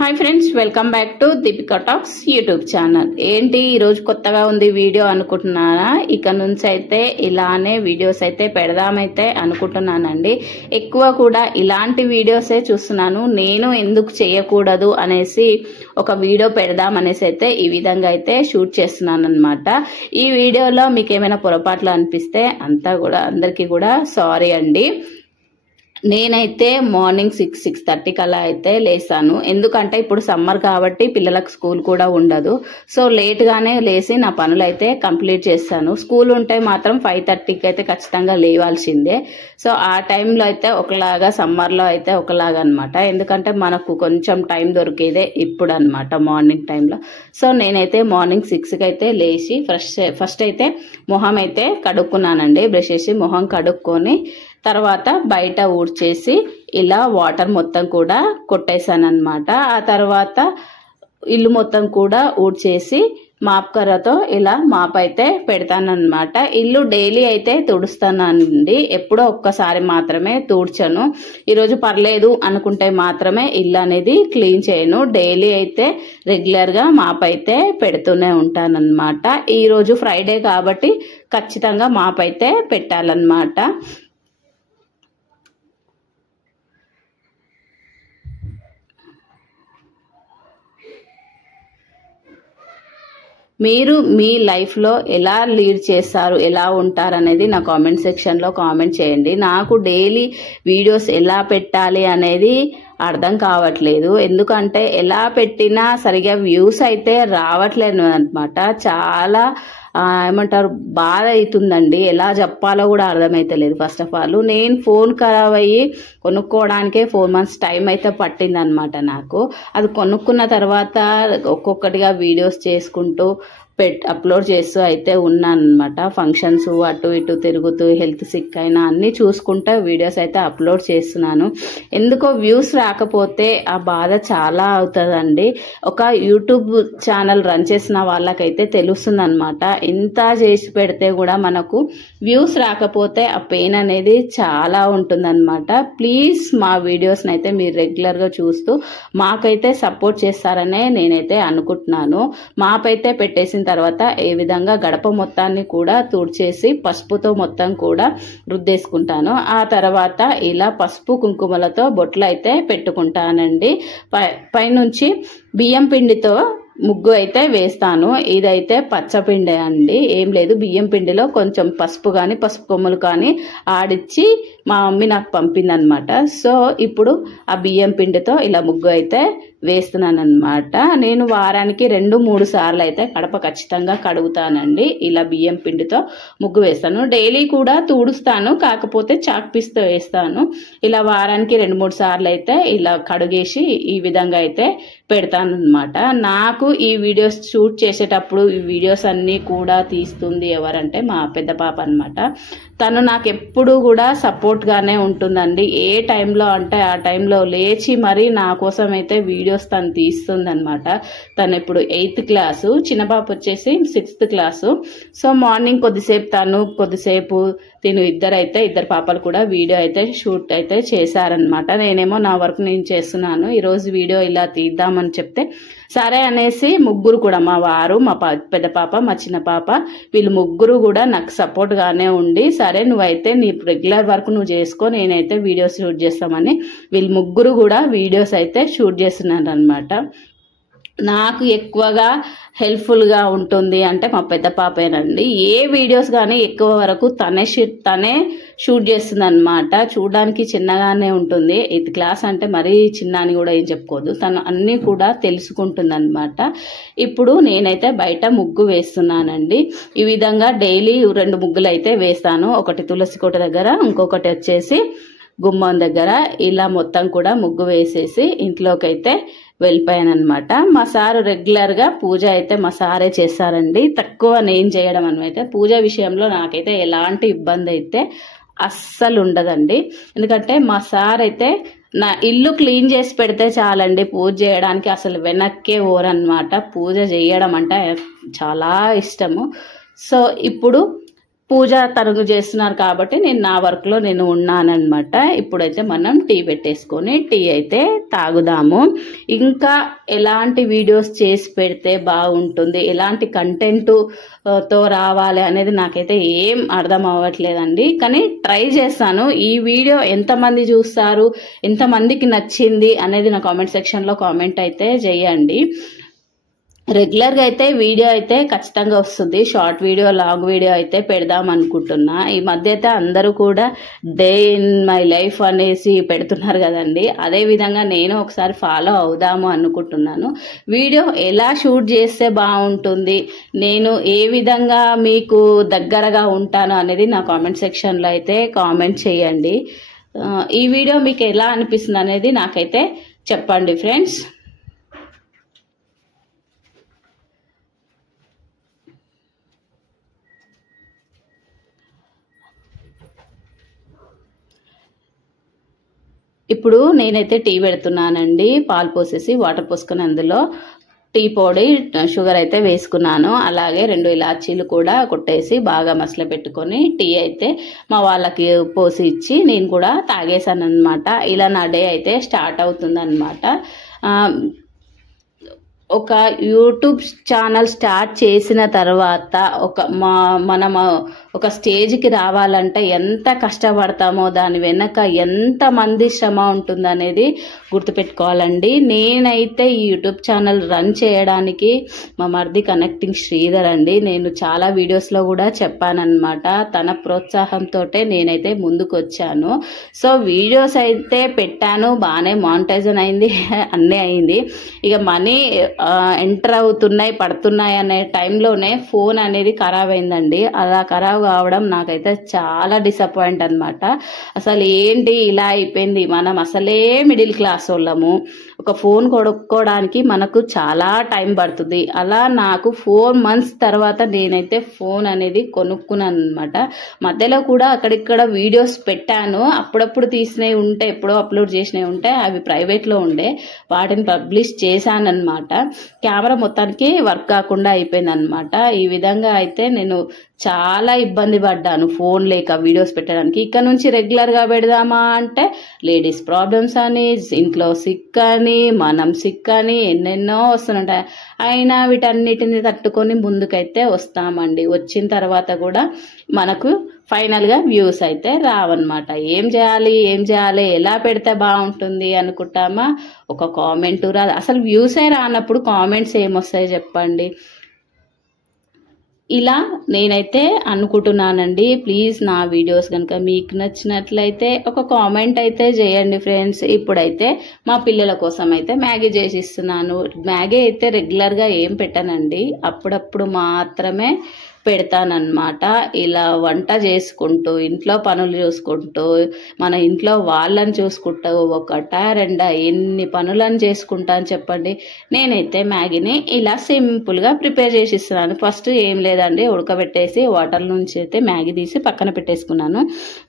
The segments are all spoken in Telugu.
Hi friends, welcome back to Deepika talks YouTube channel. ఏంటి ఈరోజు కొత్తగా ఉంది వీడియో అనుకుంటున్నారా? ఇక నుంచి అయితే ఇలానే వీడియోస్ అయితే పెడదామైతే అనుకుంటున్నానండి. ఎక్కువ కూడా ఇలాంటి వీడియోసే చూస్తున్నాను. నేను ఎందుకు చేయకూడదు అనేసి ఒక వీడియో పెడదాం అనేసి అయితే ఈ విధంగా అయితే షూట్ చేస్తున్నాను అనమాట. ఈ వీడియోలో మీకు ఏమైనా పొరపాట్లు అనిపిస్తే అందరికీ కూడా సారీ అండి. నేనైతే మార్నింగ్ 6:30 అలా అయితే లేసాను. ఎందుకంటే ఇప్పుడు సమ్మర్ కాబట్టి పిల్లలకు స్కూల్ కూడా ఉండదు. సో లేట్గానే లేచి నా పనులు అయితే కంప్లీట్ చేస్తాను. స్కూల్ ఉంటే మాత్రం 5:30కి అయితే ఖచ్చితంగా లేవాల్సిందే. సో ఆ టైంలో అయితే ఒకలాగా, సమ్మర్లో అయితే ఒకలాగా అనమాట. ఎందుకంటే మనకు కొంచెం టైం దొరికేదే ఇప్పుడు అనమాట, మార్నింగ్ టైంలో. సో నేనైతే మార్నింగ్ 6కి అయితే లేచి ఫస్ట్ అయితే మొహం అయితే కడుక్కున్నానండి. బ్రష్ చేసి మొహం కడుక్కొని తర్వాత బయట ఊడ్చేసి ఇలా వాటర్ మొత్తం కూడా కొట్టేశాను అనమాట. ఆ తర్వాత ఇల్లు మొత్తం కూడా ఊడ్చేసి మాప్ కర్రతో ఇలా మాప్ అయితే పెడతానన్నమాట. ఇల్లు డైలీ అయితే తుడుస్తానండి. ఎప్పుడో ఒక్కసారి మాత్రమే తుడ్చను. ఈరోజు పర్లేదు అనుకుంటే మాత్రమే ఇల్లు అనేది క్లీన్ చేయను. డైలీ అయితే రెగ్యులర్గా మాప్ అయితే పెడుతూనే ఉంటానన్నమాట. ఈరోజు ఫ్రైడే కాబట్టి ఖచ్చితంగా మాప్ అయితే పెట్టాలన్నమాట. మీరు మీ లైఫ్లో ఎలా లీడ్ చేస్తారు, ఎలా ఉంటారు అనేది నా కామెంట్ సెక్షన్లో కామెంట్ చేయండి. నాకు డైలీ వీడియోస్ ఎలా పెట్టాలి అనేది అర్థం కావట్లేదు. ఎందుకంటే ఎలా పెట్టినా సరిగా వ్యూస్ అయితే రావట్లేదు అనమాట. చాలా ఏమంటారు, బాధ అవుతుందండి. ఎలా చెప్పాలో కూడా అర్థమైతలేదు. ఫస్ట్ ఆఫ్ ఆల్ నేను ఫోన్ ఖరాబ్ అయ్యి కొనుక్కోవడానికే 4 months టైం అయితే పట్టిందనమాట నాకు. అది కొనుక్కున్న తర్వాత ఒక్కొక్కటిగా వీడియోస్ చేసుకుంటూ అప్లోడ్ చేస్తూ అయితే ఉన్నాను అనమాట. ఫంక్షన్స్ అటు ఇటు తిరుగుతూ, హెల్త్ సిక్ అయినా అన్నీ చూసుకుంటూ వీడియోస్ అయితే అప్లోడ్ చేస్తున్నాను. ఎందుకో వ్యూస్ రాకపోతే ఆ బాధ చాలా అవుతుందండి. ఒక యూట్యూబ్ ఛానల్ రన్ చేసిన వాళ్ళకైతే తెలుస్తుంది అనమాట. ఇంత చేసి పెడితే కూడా మనకు వ్యూస్ రాకపోతే ఆ పెయిన్ అనేది చాలా ఉంటుందన్నమాట. ప్లీజ్ మా వీడియోస్ని అయితే మీరు రెగ్యులర్గా చూస్తూ మాకైతే సపోర్ట్ చేస్తారనే నేనైతే అనుకుంటున్నాను. మాపైతే పెట్టేసిన తర్వాత ఏ విధంగా గడప మొత్తాన్ని కూడా తుడిచేసి పసుపుతో మొత్తం కూడా రుద్దేసుకుంటాను. ఆ తర్వాత ఇలా పసుపు కుంకుమలతో బొట్లు అయితే పెట్టుకుంటానండి. పైనుంచి బియ్యం పిండితో ముగ్గు అయితే వేస్తాను. ఇదైతే పచ్చపిండి అండి, ఏం లేదు. బియ్యం పిండిలో కొంచెం పసుపు కానీ పసుపు కొమ్ములు కానీ ఆడిచ్చి మా మమ్మీ నాకు పంపింది అనమాట. సో ఇప్పుడు ఆ బియ్యం పిండితో ఇలా ముగ్గు అయితే వేస్తున్నాను అనమాట. నేను వారానికి 2-3 సార్లు అయితే కడప ఖచ్చితంగా కడుగుతానండి. ఇలా బియ్యం పిండితో ముగ్గు వేస్తాను. డైలీ కూడా తుడుస్తాను, కాకపోతే చాక్ పీస్తో వేస్తాను. ఇలా వారానికి 2-3 సార్లు అయితే ఇలా కడుగేసి ఈ విధంగా అయితే పెడతాను అనమాట. నాకు ఈ వీడియోస్ షూట్ చేసేటప్పుడు ఈ వీడియోస్ అన్నీ కూడా తీస్తుంది ఎవరంటే మా పెద్ద పాప అనమాట. తను నాకు ఎప్పుడు కూడా సపోర్ట్గానే ఉంటుందండి. ఏ టైంలో అంటే ఆ టైంలో లేచి మరి నా కోసం అయితే వీడియోస్ తను తీస్తుంది అనమాట. తను ఇప్పుడు 8th క్లాసు, చిన్న పాప వచ్చేసి 6th క్లాసు. సో మార్నింగ్ కొద్దిసేపు తను, కొద్దిసేపు తిను, ఇద్దరు పాపలు కూడా వీడియో అయితే షూట్ అయితే చేశారనమాట. నేనేమో నా వర్క్ నేను చేస్తున్నాను. ఈరోజు వీడియో ఇలా తీద్దామని చెప్తే సరే అనేసి ముగ్గురు కూడా, మా వారు, మా పెద్ద పాప, మా చిన్న పాప, వీళ్ళు ముగ్గురు కూడా నాకు సపోర్ట్గానే ఉండి, సరే నువ్వైతే నీ రెగ్యులర్ వర్క్ నువ్వు చేసుకో, నేనైతే వీడియోస్ షూట్ చేస్తామని వీళ్ళు ముగ్గురు కూడా వీడియోస్ అయితే షూట్ చేస్తున్నారు అనమాట. నాకు ఎక్కువగా హెల్ప్ఫుల్గా ఉంటుంది అంటే మా పెద్ద పాపేనండి. ఏ వీడియోస్ కానీ ఎక్కువ వరకు తనే షూట్ చేస్తుంది అనమాట. చూడడానికి చిన్నగానే ఉంటుంది. 8th క్లాస్ అంటే మరీ చిన్న అని కూడా ఏం చెప్పుకోదు. తను అన్నీ కూడా తెలుసుకుంటుంది అనమాట. ఇప్పుడు నేనైతే బయట ముగ్గు వేస్తున్నానండి. ఈ విధంగా డైలీ 2 ముగ్గులు అయితే వేస్తాను. ఒకటి తులసి కోట దగ్గర, ఇంకొకటి వచ్చేసి గుమ్మం దగ్గర. ఇలా మొత్తం కూడా ముగ్గు వేసేసి ఇంట్లోకి అయితే వెళ్ళిపోయాను అనమాట. మా సారు రెగ్యులర్గా పూజ అయితే మా సారే చేస్తారండి. తక్కువ నేను చేయడం అనమాట. పూజ విషయంలో నాకైతే ఎలాంటి ఇబ్బంది అయితే అస్సలు ఉండదండి. ఎందుకంటే మా సార్ అయితే నా ఇల్లు క్లీన్ చేసి పెడితే చాలండి పూజ చేయడానికి అసలు వెనక్కే ఓరనమాట. పూజ చేయడం అంటే చాలా ఇష్టము. సో ఇప్పుడు పూజ తరుగు చేస్తున్నారు కాబట్టి నేను నా వర్క్లో నేను ఉన్నానన్నమాట. ఇప్పుడైతే మనం టీ పెట్టేసుకొని టీ అయితే తాగుదాము. ఇంకా ఎలాంటి వీడియోస్ చేసి పెడితే బాగుంటుంది, ఎలాంటి కంటెంట్తో రావాలి అనేది నాకైతే ఏం అర్థం అవ్వట్లేదండి. కానీ ట్రై చేస్తాను. ఈ వీడియో ఎంతమంది చూస్తారు, ఎంతమందికి నచ్చింది అనేది నా కామెంట్ సెక్షన్లో కామెంట్ అయితే చేయండి. రెగ్యులర్గా అయితే వీడియో అయితే ఖచ్చితంగా వస్తుంది. షార్ట్ వీడియో, లాంగ్ వీడియో అయితే పెడదాం అనుకుంటున్నా. ఈ మధ్య అయితే అందరూ కూడా డే ఇన్ మై లైఫ్ అనేసి పెడుతున్నారు కదండి. అదే విధంగా నేను ఒకసారి ఫాలో అవుదాము అనుకుంటున్నాను. వీడియో ఎలా షూట్ చేస్తే బాగుంటుంది, నేను ఏ విధంగా మీకు దగ్గరగా ఉంటాను అనేది నా కామెంట్ సెక్షన్లో అయితే కామెంట్ చేయండి. ఈ వీడియో మీకు ఎలా అనిపిస్తుంది అనేది నాకైతే చెప్పండి ఫ్రెండ్స్. ఇప్పుడు నేనైతే టీ పెడుతున్నానండి. పాలు పోసేసి వాటర్ పోసుకుని అందులో టీ పొడి, షుగర్ అయితే వేసుకున్నాను. అలాగే 2 ఇలాచీలు కూడా కొట్టేసి బాగా మసల పెట్టుకొని టీ అయితే మా వాళ్ళకి పోసి ఇచ్చి నేను కూడా తాగేశాను అనమాట. ఇలా నా డే అయితే స్టార్ట్ అవుతుంది అనమాట. ఒక యూట్యూబ్ ఛానల్ స్టార్ట్ చేసిన తర్వాత మనం ఒక స్టేజ్కి రావాలంటే ఎంత కష్టపడతామో, దాని వెనక ఎంతమంది శ్రమ ఉంటుందనేది గుర్తుపెట్టుకోవాలండి. నేనైతే ఈ యూట్యూబ్ ఛానల్ రన్ చేయడానికి మా మరిది కనెక్టింగ్ శ్రీధర్ అండి. నేను చాలా వీడియోస్లో కూడా చెప్పానన్నమాట. తన ప్రోత్సాహంతో నేనైతే ముందుకు వచ్చాను. సో వీడియోస్ అయితే పెట్టాను, బాగానే మానిటైజన్ అయింది, అన్నీ అయింది. ఇక మనీ ఎంటర్ అవుతున్నాయి, పడుతున్నాయి అనే టైంలోనే ఫోన్ అనేది ఖరాబ్ అయిందండి. అలా ఖరాబ్ కావడం నాకైతే చాలా డిసప్పాయింట్ అనమాట. అసలు ఏంటి ఇలా అయిపోయింది, మనం అసలే మిడిల్ క్లాస్ వాళ్ళము, ఒక ఫోన్ కొనుక్కోవడానికి మనకు చాలా టైం పడుతుంది. అలా నాకు 4 months తర్వాత నేనైతే ఫోన్ అనేది కొనుక్కున్నాను అనమాట. మధ్యలో కూడా అక్కడిక్కడ వీడియోస్ పెట్టాను, అప్పుడప్పుడు తీసినవి ఉంటే, ఎప్పుడో అప్లోడ్ చేసినవి ఉంటే అవి ప్రైవేట్లో ఉండే, వాటిని పబ్లిష్ చేశానన్నమాట. కెమెరా మొత్తానికి వర్క్ కాకుండా అయిపోయింది అనమాట. ఈ విధంగా అయితే నేను చాలా ఇబ్బంది పడ్డాను ఫోన్ లేక వీడియోస్ పెట్టడానికి. ఇక్కడ నుంచి రెగ్యులర్గా పెడదామా అంటే లేడీస్ ప్రాబ్లమ్స్ అని, ఇంట్లో సిక్ అని, మనం సిక్ అని ఎన్నెన్నో వస్తుంటాయి. అయినా వీటన్నిటిని తట్టుకొని ముందుకైతే వస్తామండి. వచ్చిన తర్వాత కూడా మనకు ఫైనల్గా వ్యూస్ అయితే రావన్నమాట. ఏం చేయాలి, ఎలా పెడితే బాగుంటుంది అనుకుంటామా, ఒక కామెంట్ రాదు. అసలు వ్యూసే రానప్పుడు కామెంట్స్ ఏమొస్తాయి చెప్పండి. ఇలా నేనైతే అనుకుంటున్నానండి. ప్లీజ్ నా వీడియోస్ కనుక మీకు నచ్చినట్లయితే ఒక కామెంట్ అయితే చేయండి ఫ్రెండ్స్. ఇప్పుడైతే మా పిల్లల కోసం అయితే మ్యాగీ చేసి ఇస్తున్నాను. మ్యాగీ అయితే రెగ్యులర్గా ఏం పెట్టానండి, అప్పుడప్పుడు మాత్రమే పెడతానన్నమాట. ఇలా వంట చేసుకుంటూ, ఇంట్లో పనులు చూసుకుంటూ, మన ఇంట్లో వాళ్ళని చూసుకుంటూ, ఒకటా రెండా ఎన్ని పనులను చేసుకుంటా అని చెప్పండి. నేనైతే మ్యాగీని ఇలా సింపుల్గా ప్రిపేర్ చేసి ఇస్తున్నాను. ఫస్ట్ ఏం లేదండి, ఉడకబెట్టేసి వాటర్ నుంచి అయితే మ్యాగీ తీసి పక్కన పెట్టేసుకున్నాను.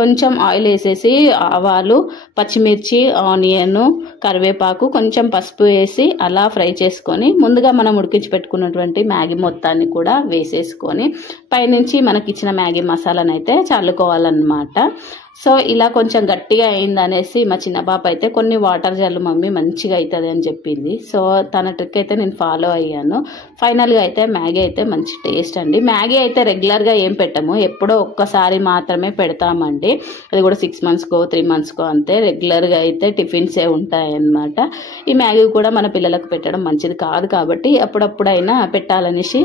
కొంచెం ఆయిల్ వేసేసి ఆవాలు, పచ్చిమిర్చి, ఆనియన్, కరివేపాకు, కొంచెం పసుపు వేసి అలా ఫ్రై చేసుకొని ముందుగా మనం ఉడికించి పెట్టుకున్నటువంటి మ్యాగీ మొత్తాన్ని కూడా వేసేసుకొని పైనుంచి మనకి ఇచ్చిన మ్యాగీ మసాలాను అయితే చల్లుకోవాలన్నమాట. సో ఇలా కొంచెం గట్టిగా అయిందనేసి మా చిన్న పాప అయితే కొన్ని వాటర్ జల్లు మమ్మీ మంచిగా అవుతుంది అని చెప్పింది. సో తన ట్రిక్ అయితే నేను ఫాలో అయ్యాను. ఫైనల్గా అయితే మ్యాగీ అయితే మంచి టేస్ట్ అండి. మ్యాగీ అయితే రెగ్యులర్గా ఏం పెట్టము, ఎప్పుడో ఒక్కసారి మాత్రమే పెడతామండి. అది కూడా 6 monthsకో 3 monthsకో అంతే. రెగ్యులర్గా అయితే టిఫిన్సే ఉంటాయన్నమాట. ఈ మ్యాగీ కూడా మన పిల్లలకు పెట్టడం మంచిది కాదు కాబట్టి అప్పుడప్పుడైనా పెట్టాలనేసి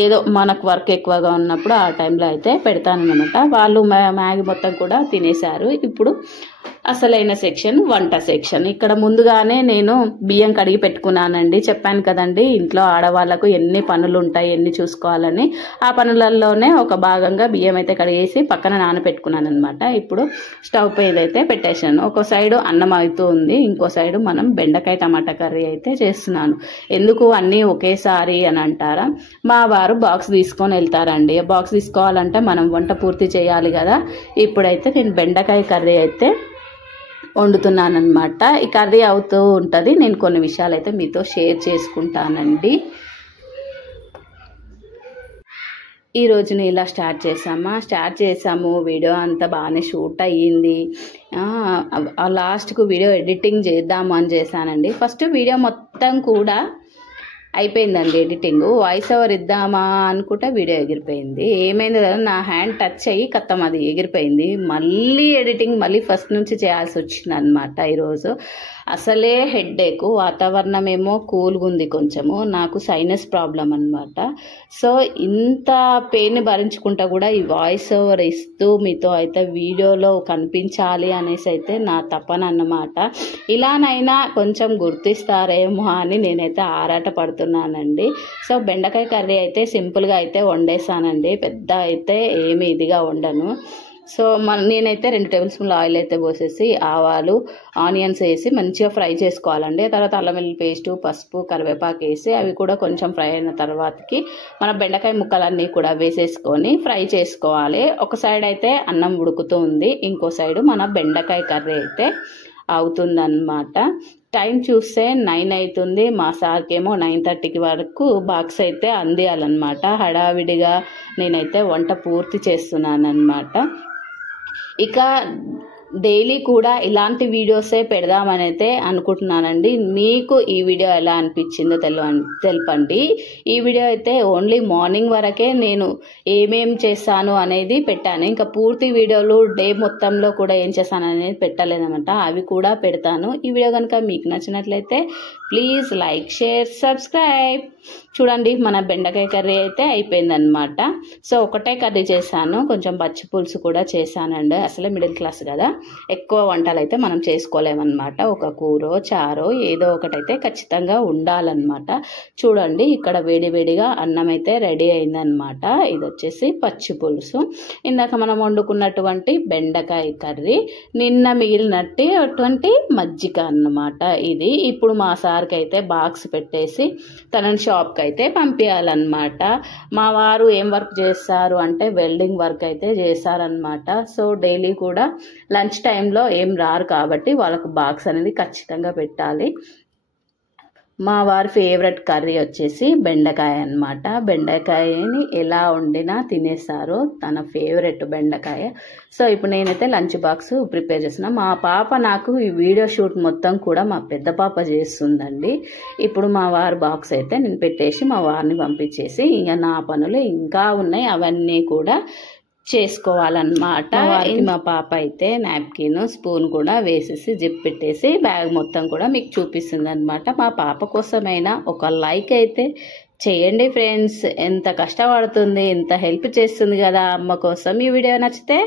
ఏదో మనకు వర్క్ ఎక్కువగా ఉన్నప్పుడు ఆ టైంలో అయితే పెడతానన్నమాట. వాళ్ళు మ్యాగీ మొత్తం కూడా తినేశారు. ఇప్పుడు అసలైన సెక్షన్ వంట సెక్షన్. ఇక్కడ ముందుగానే నేను బియ్యం కడిగి పెట్టుకున్నానండి. చెప్పాను కదండి, ఇంట్లో ఆడవాళ్ళకు ఎన్ని పనులు ఉంటాయి, ఎన్ని చూసుకోవాలని. ఆ పనులలోనే ఒక భాగంగా బియ్యం అయితే కడిగేసి పక్కన నానబెట్టుకున్నాను అనమాట. ఇప్పుడు స్టవ్ పైన అయితే పెట్టేశాను. ఒక సైడు అన్నం అవుతూ ఉంది, ఇంకో సైడు మనం బెండకాయ టమాటా కర్రీ అయితే చేస్తున్నాను. ఎందుకు అన్నీ ఒకేసారి అని అంటారా, మా వారు బాక్స్ తీసుకొని వెళ్తారండి. బాక్స్ తీసుకోవాలంటే మనం వంట పూర్తి చేయాలి కదా. ఇప్పుడైతే నేను బెండకాయ కర్రీ అయితే వండుతున్నానమాట. ఈ కర్రీ అవుతూ ఉంటుంది, నేను కొన్ని విషయాలు అయితే మీతో షేర్ చేసుకుంటానండి. ఈ రోజుని ఇలా స్టార్ట్ చేసాము. వీడియో అంతా బాగానే షూట్ అయ్యింది. లాస్ట్కు వీడియో ఎడిటింగ్ చేద్దాము అని చేశానండి. ఫస్ట్ వీడియో మొత్తం కూడా అయిపోయిందండి ఎడిటింగ్. వాయిస్ ఓవర్ ఇద్దామా అనుకుంటే వీడియో ఎగిరిపోయింది. ఏమైంది కదా, నా హ్యాండ్ టచ్ అయ్యి కత్తం అది ఎగిరిపోయింది. మళ్ళీ ఎడిటింగ్ మళ్ళీ ఫస్ట్ నుంచి చేయాల్సి వచ్చింది అనమాట. ఈరోజు అసలే హెడ్ఏక్, వాతావరణం ఏమో కూల్గా ఉంది కొంచెము, నాకు సైనస్ ప్రాబ్లం అనమాట. సో ఇంత పెయిన్ భరించుకుంటా కూడా ఈ వాయిస్ ఓవర్ ఇస్తూ మీతో అయితే వీడియోలో కనిపించాలి అనేసి అయితే నా తపన అన్నమాట. ఇలానైనా కొంచెం గుర్తిస్తారేమో అని నేనైతే ఆరాట పడుతున్నానండి. సో బెండకాయ కర్రీ అయితే సింపుల్గా అయితే వండేసానండి. పెద్ద అయితే ఏమి ఇదిగా వండను. సో నేనైతే 2 టేబుల్ స్పూన్ల ఆయిల్ అయితే పోసేసి ఆవాలు, ఆనియన్స్ వేసి మంచిగా ఫ్రై చేసుకోవాలండి. తర్వాత అల్లం వెల్లుల్లి పేస్టు, పసుపు, కరివేపాకు వేసి అవి కూడా కొంచెం ఫ్రై అయిన తర్వాతకి మన బెండకాయ ముక్కలన్నీ కూడా వేసేసుకొని ఫ్రై చేసుకోవాలి. ఒక సైడ్ అయితే అన్నం ఉడుకుతూ ఉంది, ఇంకో సైడ్ మన బెండకాయ కర్రీ అయితే అవుతుందన్నమాట. టైం చూస్తే 9 అవుతుంది. మా సార్కేమో 9:30కి వరకు బాక్స్ అయితే అందియాలన్నమాట. హడావిడిగా నేనైతే వంట పూర్తి చేస్తున్నాను అన్నమాట. ఇక డైలీ కూడా ఇలాంటి వీడియోసే పెడదామని అయితే అనుకుంటున్నానండి. మీకు ఈ వీడియో ఎలా అనిపించిందో తెలపండి. ఈ వీడియో అయితే ఓన్లీ మార్నింగ్ వరకే నేను ఏమేం చేశాను అనేది పెట్టాను. ఇంకా పూర్తి వీడియోలు డే మొత్తంలో కూడా ఏం చేశాను అనేది పెట్టలేదన్నమాట. అవి కూడా పెడతాను. ఈ వీడియో కనుక మీకు నచ్చినట్లయితే ప్లీజ్ లైక్, షేర్, సబ్స్క్రైబ్. చూడండి, మన బెండకాయ కర్రీ అయితే అయిపోయిందనమాట. సో ఒకటే కర్రీ చేశాను, కొంచెం పచ్చి పులుసు కూడా చేశానండి. అసలే మిడిల్ క్లాస్ కదా, ఎక్కువ వంటలు అయితే మనం చేసుకోలేమన్నమాట. ఒక కూరో చారో ఏదో ఒకటైతే ఖచ్చితంగా ఉండాలన్నమాట. చూడండి, ఇక్కడ వేడివేడిగా అన్నం అయితే రెడీ అయిందనమాట. ఇది వచ్చేసి పచ్చి పులుసు, ఇందాక మనం వండుకున్నటువంటి బెండకాయ కర్రీ, నిన్న మిగిలినటువంటి మజ్జిగ అన్నమాట. ఇది ఇప్పుడు మా సార్కి అయితే బాక్స్ పెట్టేసి తనని షాప్కి అయితే పంపించాలన్నమాట. మా వారు ఏం వర్క్ చేస్తారు అంటే వెల్డింగ్ వర్క్ అయితే చేస్తారనమాట. సో డైలీ కూడా లంచ్ టైంలో ఏం రారు కాబట్టి వాళ్ళకు బాక్స్ అనేది ఖచ్చితంగా పెట్టాలి. మా వారి ఫేవరెట్ కర్రీ వచ్చేసి బెండకాయ అన్నమాట. బెండకాయని ఎలా వండినా తినేస్తారు, తన ఫేవరెట్ బెండకాయ. సో ఇప్పుడు నేనైతే లంచ్ బాక్స్ ప్రిపేర్ చేస్తున్నా. మా పాప నాకు ఈ వీడియో షూట్ మొత్తం కూడా మా పెద్ద పాప చేస్తుందండి. ఇప్పుడు మా వారి బాక్స్ అయితే నేను పెట్టేసి మా వారిని పంపించేసి ఇంకా నా పనులు ఇంకా ఉన్నాయి, అవన్నీ కూడా చేసుకోవాలన్నమాట. మా పాప అయితే నాప్కిన్, స్పూన్ కూడా వేసేసి జిప్ పెట్టేసి బ్యాగ్ మొత్తం కూడా మీకు చూపిస్తుంది అనమాట. మా పాప కోసమైనా ఒక లైక్ అయితే చేయండి ఫ్రెండ్స్. ఎంత కష్టపడుతుంది, ఎంత హెల్ప్ చేస్తుంది కదా అమ్మ కోసం. ఈ వీడియో నచ్చితే